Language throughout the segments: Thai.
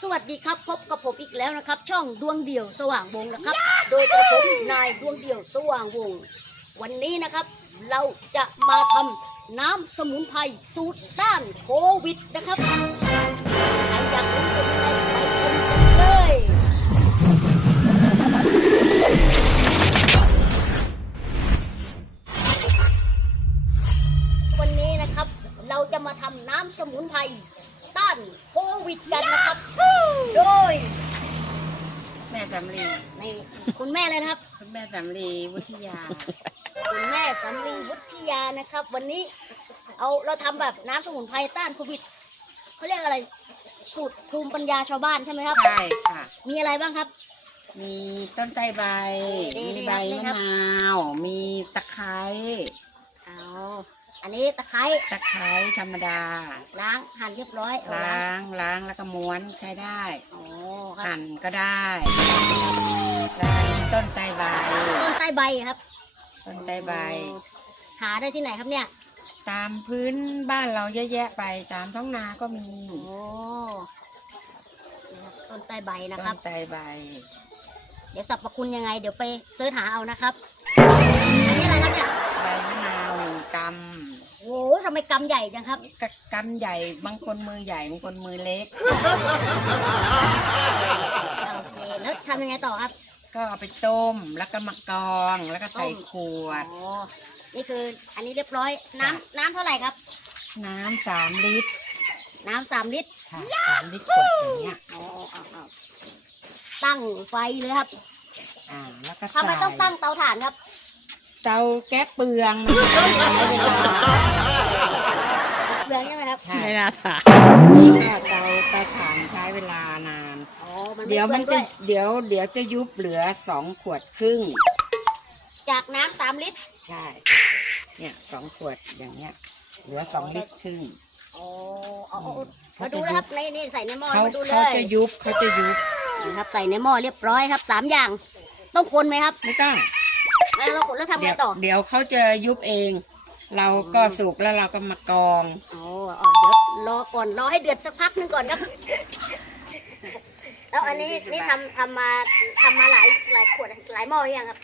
สวัสดีครับพบกับผมอีกแล้วนะครับ ช่องดวงเดี่ยวสว่างวงนะครับ โดยกระผมนายดวงเดี่ยวสว่างวง วันนี้นะครับ เราจะมาทำน้ำสมุนไพรสูตรต้านโควิดนะครับใครอยากรู้เป็นยังไงไปชมกันเลยวันนี้นะครับ เราจะมาทำน้ำสมุนไพรต้าน วิดกันนะครับ โดย แม่สำลีในคุณแม่เลยนะครับ คุณแม่สำลีวุฒิยา คุณแม่สำลีวุฒิยานะครับ วันนี้เอาเราทำแบบน้ำสมุนไพรต้านโควิดเขาเรียกอะไร สูตรภูมิปัญญาชาวบ้านใช่ไหมครับใช่ค่ะ มีอะไรบ้างครับ มีต้นไทรใบนี่มีนี่ใบนี่มะครับนาว มีตะไคร้เอา อันนี้ตะไคร้ตะไคร้ธรรมดา ล้างหั่นเรียบร้อยเอาล้างล้างแล้วก็ม้วนใช้ได้โอ้ครับหั่นก็ได้แล้วอันนี้ต้นไทรใบ ต้นใต้ใบครับต้นไทรใบ หาได้ที่ไหนครับเนี่ย ตามพื้นบ้านเราเยอะแยะไปตามท้องนาก็มีโอ้นี่ครับต้นใต้ใบนะต้ครับ นไทรใบ เดี๋ยวสรรพคุณยังไง เดี๋ยวไปเสิร์ชหาเอานะครับ อันนี้อะไรครับเนี่ยใบมะนาวหนึ่งกโอ้โหทำไมกำใหญ่จังครับำกะกำใหญ่บางคนมือใหญ่บางคนมือเล็ก โอเค แล้วทำยังไงต่อครับ ก็เอาไปต้มแล้วก็มากรองแล้วก็ใส่ขวด อ๋อ นี่คืออันนี้เรียบร้อย น้ำน้ำเท่าไหร่ครับ น้ำสามลิตรน้ำสามลิตรค่ะสามลิตรขวดอย่างเงี้ย อ๋อเอาเอา ตั้งไฟเลยครับอ่าแล้วก็ทำไมใส่ต้องตั้งเตาถ่านครับ เตาแก๊สเปลืองมันใช้เวลาเปลืองใช่ไหมครับใช่ไม่น่าถามนี่ก็เตาเตาถ่านใช้เวลานานอ๋อมันไเดี๋ยวมันปลืจะองด้เดี๋ยวเดี๋ยวจะยุบเหลือสองขวดครึ่ง จากน้ำสามลิตร ใช่ เนี่ยสองขวดอย่างเงี้ย เหลือสองลิตรครึ่งอ๋อเอาเอาเอาเขามาจะดูนะครับในนี่ใส่ในหม้อเขามาดูเลเขายจะยุบเขาจะยุบ นี่ครับใส่ในหม้อเรียบร้อยครับสามอย่าง ต้องคนไหมครับไม่ต้องแล้วเราคนแล้วทำไงเดี๋ยวต่อเดี๋ยวเขาจะยุบเอง เราก็สุกแล้วเราก็มากรอง อ๋ออ๋อเดี๋ยวรอก่อนรอให้เดือดสักพักหนึงก่อนครับ แล้วอันนี้นี่ทำทำมาทำมาหลายหลายขวดหลายหม้อหรือยังครับ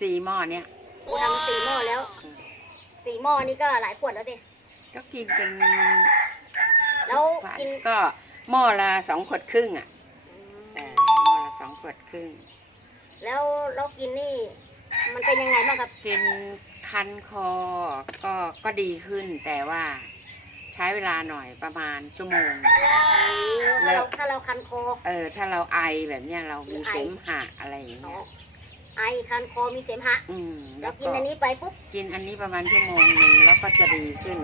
สี่หม้อเนี่ยโอ้ทำสี่หม้อแล้วสี่หม้อนี่ก็หลายขวดแล้วสิก็กินเป็นแล้วกินก็หม้อละสองขวดครึ่งอะ ขวดครึ่ง แล้วแล้วกินนี่ มันเป็นยังไงบ้างครับ กินคันคอก็ก็ดีขึ้นแต่ว่าใช้เวลาหน่อยประมาณชั่วโมง ถ้าเราถ้าเราคันคอ เออ ถ้าเราไอแบบเนี้ยเรามีไอเสมหะอะไรอย่างเนาะเงี้ยไอคันคอมีเสมหะอืมแล้แล้ววกินก็อันนี้ไปปุ๊บ กินอันนี้ประมาณชั่วโมงหนึ่งแล้วก็จะดีขึ้น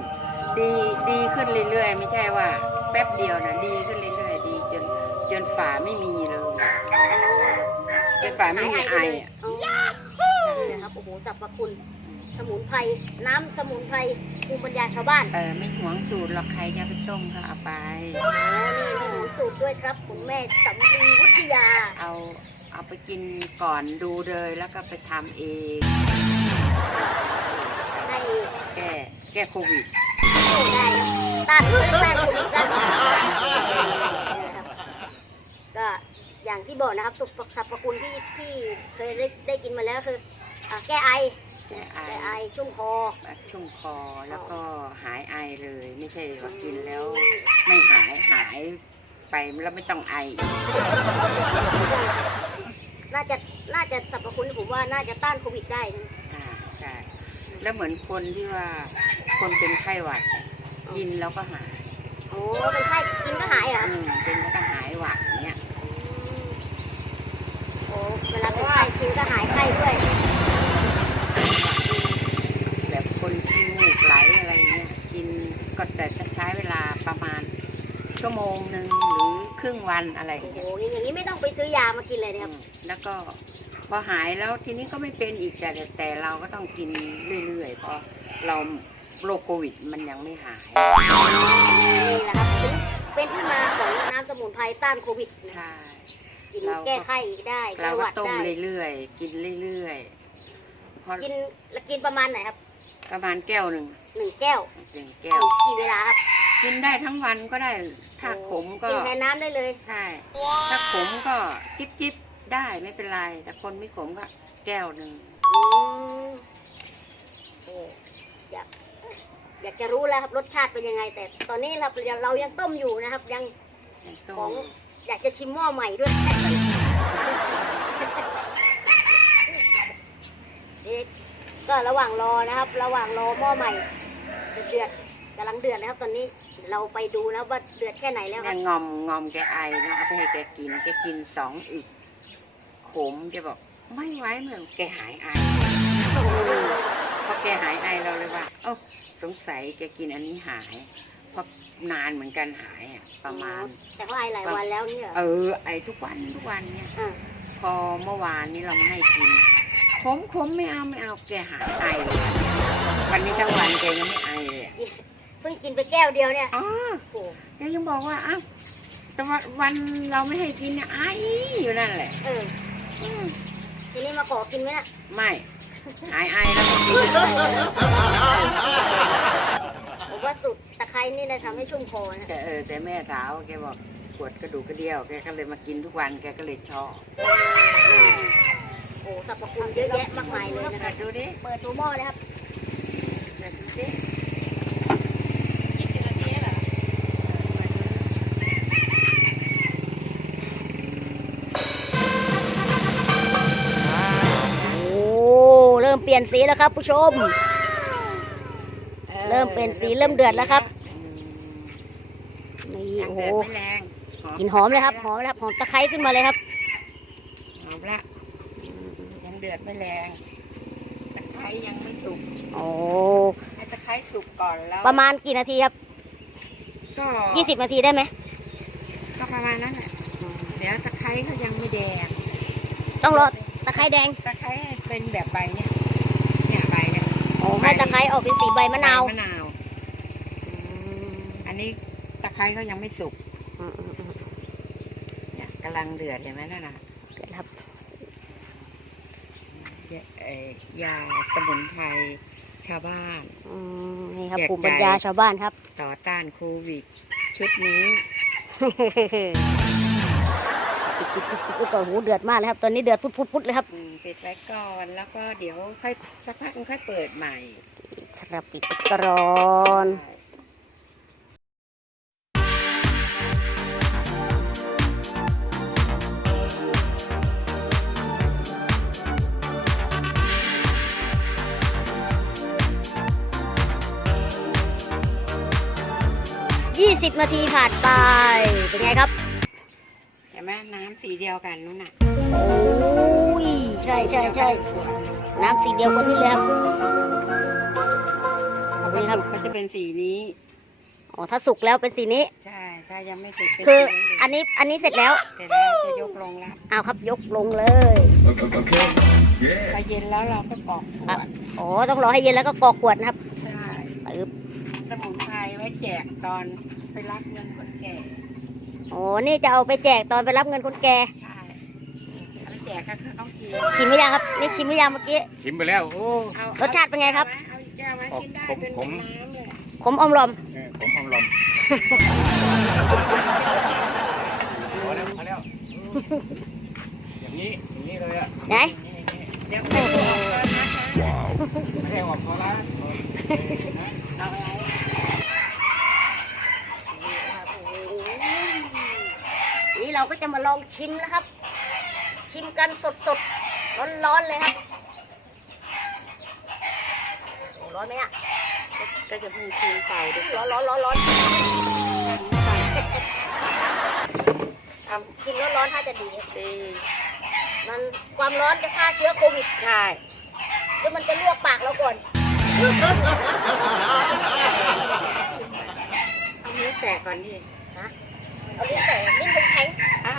ดีดีขึ้นเรื่อยๆ ไม่ใช่ว่า แป๊บเดียวนะดีขึ้นเรื่อยๆ ดีจนจนฝาไม่มี เลยจนฝาไม่มีไออะอ๋อนี่นะครับ โอ้โหสรรพคุณ สมุนไพร น้ำสมุนไพรภูมิปัญญาชาวบ้าน เออ ไม่หวงสูตรหรอกใครจะไปต้มก็เอาไปโอ้นี่มีหมูสูตรด้วยครับ คุณแม่สำลีวุฒิยา เอาเอาไปกินก่อนดูเลยแล้วก็ไปทำเองให้แก้แก้โควิด ได้ครับต้านต้านโควิดได้นะครับก็ อย่างที่บอกนะครับสุขสรรพคุณที่ที่เคยได้ได้กินมาแล้วคืออ่าแก้ไอแก้ไอแก้ไอชุ่มคอชุ่มคอแล้วก็หายไอเลย ไม่ใช่ว่ากินแล้วไม่หายหายไปแล้วไม่ต้องไออีกน่าจะน่าจะสรรพคุณผมว่าน่าจะต้านโควิดได้นะอ่าใช่แล้วเหมือนคนที่ว่าคนเป็นไข้หวัด กินแล้วก็หายโอ้เป็นไข้กินก็หายเหรอครับอืมเป็นแล้วก็หายหวัดอย่าง เงี้ยโอ้เวลาเป็นไข้กินก็หายไข้ด้วย แบบคนที่มูกไหลอะไรเงี้ยกินก็แต่จะใช้เวลาประมาณ ชั่วโมงหนึ่งหรือครึ่งวันอะไรอโอ้ย่างโหเงี้ยอย่างนี้ไม่ต้องไปซื้อยามากินเลยนะครับอืมแล้วก็พอหายแล้วทีนี้ก็ไม่เป็นอีกแต่แต่เราก็ต้องกินเรื่อยๆเพราะเราโรคโควิดมันยังไม่หาย นี่แหละครับถึงเป็นที่มาของน้ำสมุนไพรต้านโควิดใช่ กินเราก็ แก้ไข้ได้แก้เราหก็วัดต้มได้ เรื่อยๆ กินเรื่อยๆพอกินแล้วกินประมาณไหนครับประมาณแก้วหนึ่งหนึ่งแก้วหนึ่งแก้ว กี่เวลาครับกินได้ทั้งวันก็ได้ ถ้าขมก็กินแทนน้ำได้เลย ใช่ ถ้าขมก็จิบจิบได้ไม่เป็นไร แต่คนไม่ขมก็แก้วหนึ่ง อืมโอ้อยากอยากจะรู้แล้วครับรสชาติเป็นยังไง แต่ตอนนี้เราเรายังต้มอยู่นะครับ ยังอย่างต้ของม อยากจะชิมหม้อใหม่ด้วยนี่ก็ระหว่างรอนะครับ ระหว่างรอหม้อใหม่เดือดๆกำลังเดือดนะครับ ตอนนี้เราไปดูแล้วว่าเดือดแค่ไหนแล้วคเนี่รับยงอมงอมแกไอนะเอาไปให้แกกินแกกินสองอึกขมแกบอกไม่ไหวเหมือนแกหายไอพอแกหายไอเราเลยว่า เอ้าสงสัยแกกินอันนี้หายเพราะ นานเหมือนกันหายอะประมาณ แต่เขาไอหลายวันแล้วเนี่ยเออ ไอทุกวันทุกวันเนี่ย อ่าพอเมื่อวานนี้เราไม่ให้กินขมขมไม่เอาไม่เอาแกหายไอเลยวันนี้ทั้งวันแกยังไม่ไอเลยอะเพิ่งกินไปแก้วเดียวเนี่ยอ๋อโอ้โหแกยังบอกว่าอ้าวแต่ว่าวันเราไม่ให้กินเนี่ยไออยู่นั่นแหละเอออืมทีนี้มาขอกินไหมน่ะไม่หายไอแล้วก็กินผม ว่าสูตรตะไคร้นี่นะทำให้ชุ่มคอนะแต่เออแต่แม่สาวแกบอกปวดกระดูกกระเดี่ยวแกก็เลยมากินทุกวันแกก็เลยชอบโอ้สรรพคุณเยอะแยะมากมายเลยนะคเปิรับดดูดิเปิดตัวหม้อเลยครับเปิดดูดิโอ้เริ่มเปลี่ยนสีแล้วครับผู้ชมเริ่มเป็นสีเริ่มเดือดแล้วครับนี่ยังโอ้โหเดือดไม่แรงกลินหอมเลยครับหอมเลยครับหอมตะไคร้ขึ้นมาเลยครับหอมละยังเดือดไม่แรงตะไคร้ยังไม่สุกโอ้ให้ตะไคร้สุกก่อนแล้วประมาณกี่นาทีครับก็ยี่สิบนาทีได้ไหมก็ประมาณนั้นแหละเดี๋ยวตะไคร้เขายังไม่แดง ต้องรอตะไคร้แดงตะไคร้ให้เป็นแบบใบเนี่ยเนี่ยใบ เนี่ยโอ้ให้ตะไคร้ออกเป็นสีใบมะนาวใบมะนาวอันนี้ตะไคร้เขายังไม่สุกอืมอืมอืมเนี่ยกำลังเดือดเห็นไหมนั่นน่ะเกิดครับยาเอ่อยาสมุนไพรชาวบ้านอืมนี่ครับแจกภูมิปัญญาจ่ายชาวบ้านครับ ต่อต้านโควิด ชุดนี้ อุยตอนหูเดือดมากเลยครับ ตอนนี้เดือดพุดพุดพุดเลยครับ อืมปิดไว้ก่อนแล้วก็เดี๋ยวค่อยสักพักค่อยเปิดใหม่ครับปิดกรอนยี่สิบนาทีผ่านไป เป็นไงครับ ไหมน้ำสีเดียวกันนู่นน่ะโอ้ยใช่ใช่ใช่ขวดน้ำสีเดียวกันนี่เลยครับพอสุกก็จะเป็นสีนี้ อ๋อถ้าสุกแล้วเป็นสีนี้ ใช่ถ้ายังไม่สุกเป็นคือสีเหลืงๆอันนี้อันนี้เสร็จแล้วเสร็จแล้วจะยกลงแล้วเอาครับยกลงเลย Okay. Yeah. พอเย็นแล้วเราก็กรอกขวดอ๋อต้องรอให้เย็นแล้วก็กรอกขวดนะครับใช่ปึ๊บสมุนไพรไว้แจกตอนไปรับเงินคนแก่ โอ้นี่จะเอาไปแจกตอนไปรับเงินคนแก่ใช่เอาไปแจกก็คือต้องกินชิมหรือยังครับ นี่ชิมหรือยังเมื่อกี้ ชิมไปแล้ว โอ้เอารสชาติเป็นไงครับ เอาอีกแก้วไหมกินได้ผมเป็นผมน้ำเลยขมอมลอมเออผมหอมลมพอแล้วพอแล้ว อย่างนี้ อย่างนี้เลยอะไหนเดี๋ยวไม่ได้ออกก่อนนะคะไม่ได้ออกตัวละเอาอะไร เราก็จะมาลองชิมนะครับ ชิมกันสดสดร้อนร้อนๆเลยครับโอ้ร้อนไหมอะก็จะมีคืนเป่าด้วยร้อนร้อนร้อนร้อนทชิมร้อนร้อนๆถ้าจะดีำดีมันความร้อนจะฆ่าเชื้อโควิดใช่เดี๋ยวมันจะลวกปากเราก่อนเอานิ้วแตะก่อนดินะ เอาลิ้นใส่ลิ้นแข็งอ่า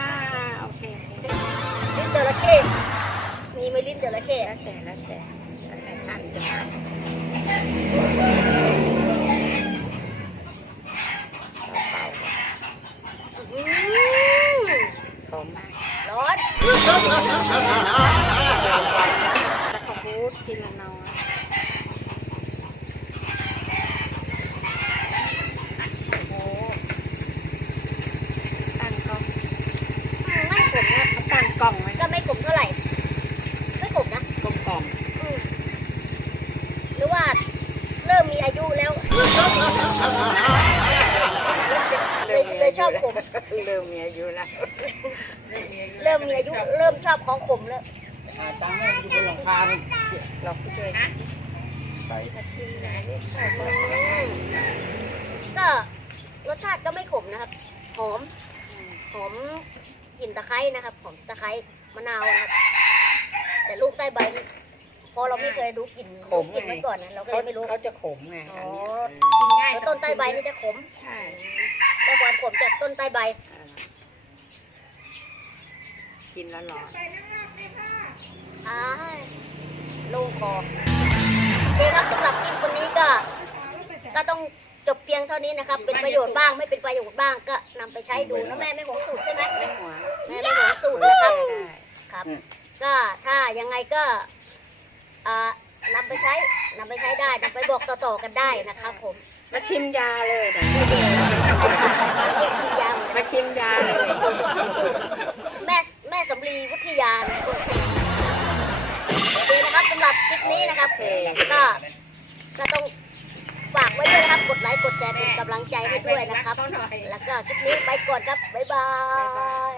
โอเคโอเคๆลิ้นจระเข้มีไหมลิ้นจระเข้แล้วแต่แล้วแต่แล้วแต่ท่านเป่าๆก่อนอื้อหือมมากร้อนแล้วก็บูดกินละน้อยโอ้โห กล้องไหม ก็ไม่ขมเท่าไหร่ ไม่ขมนะ กลมกล่อม อืมหรือว่าเริ่มมีอายุ แล้วเลยเลยชอบขมเริ่มมีอายุแล้วเริ่มมีอายุเริ่มชอบของขมแล้วตังค์เนี่ยอยู่บนหลังคาเนี่ยเราก็ช่วยใส่ก็รสชาติก็ไม่ขมนะครับ หอม หอมกลิ่นตะไคร้นะครับ หอมตะไคร้มะนาวนะครับ แต่ลูกใต้ใบ นี่พอเราไม่เคยดูกลิ่นขมกลิ่นไว้ก่อนนะเราก็เลยไม่รู้ เขาจะขมไงอ๋อัอนนี้แล้วต้นใต้ใบนี่จะขมใช่แต่ความขมจากต้นใต้ใบ อ่ากินแล้วร้อนอ้ายโล่งคอโอเคครับสำหรับคลิปวันนี้ก็ ก็ต้องจบเพียงเท่านี้นะครับ เป็นประโยชน์บ้างไม่เป็นประโยชน์บ้างก็นำไปใช้ดูนะแม่ไม่หวงสูตรใช่ไหมไม่หัวแม่ไม่หวงสูตรนะครับ ได้ ครับ ก็ถ้ายังไงก็ อ่านำไปใช้นำไปใช้ได้นำไปบอกต่อๆกันได้นะครับผม มาชิมยาเลยนะเรียกที่ยามาชิมยาเลยแม่แม่สำลีวิทยานะโอเคนะครับสำหรับคลิปนี้นะครับโอเคก็ก็ต้องฝากไว้ด้วยนะครับกดไลค์กดแชร์เป็นกำลังใจให้ด้วยนะครับ แล้วก็คลิปนี้ไปก่อนครับ บ๊ายบาย